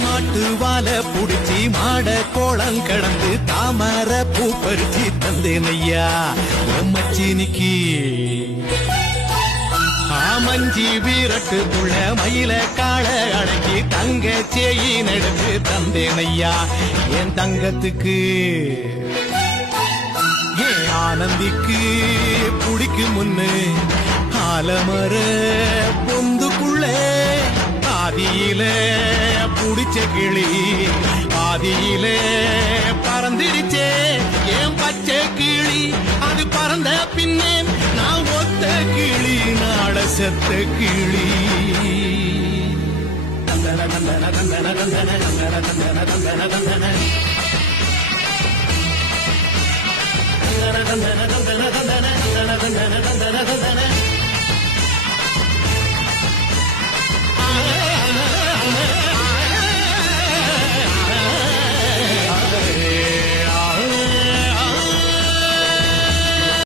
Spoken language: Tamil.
மாட்டு வால புடிச்சி மாட கோளம் கடந்து தாமர பூ பறிச்சு தந்தேனையா மச்சினிக்கு மஞ்சி வீரட்டுக்குள்ள மயில கால அடக்கி தங்க சேயி நடந்து தந்தேனையா என் தங்கத்துக்கு ஏன் ஆனந்திக்கு புடிக்கும் முன்னு ஆலமர பொந்துக்குள்ள ஆதியில புடிச்ச கிளி ஆதியில பறந்துருச்சே ஏன் பச்சை கிளி அது பறந்த பின்னே நான் ஒத்த கிளி நாட செத்த கிளி தந்தன தந்தன தந்தன தந்தன தந்தன தந்தன தந்தன தந்தன தந்தன தந்தன தந்தன தந்தன தந்தன தந்தன தந்தன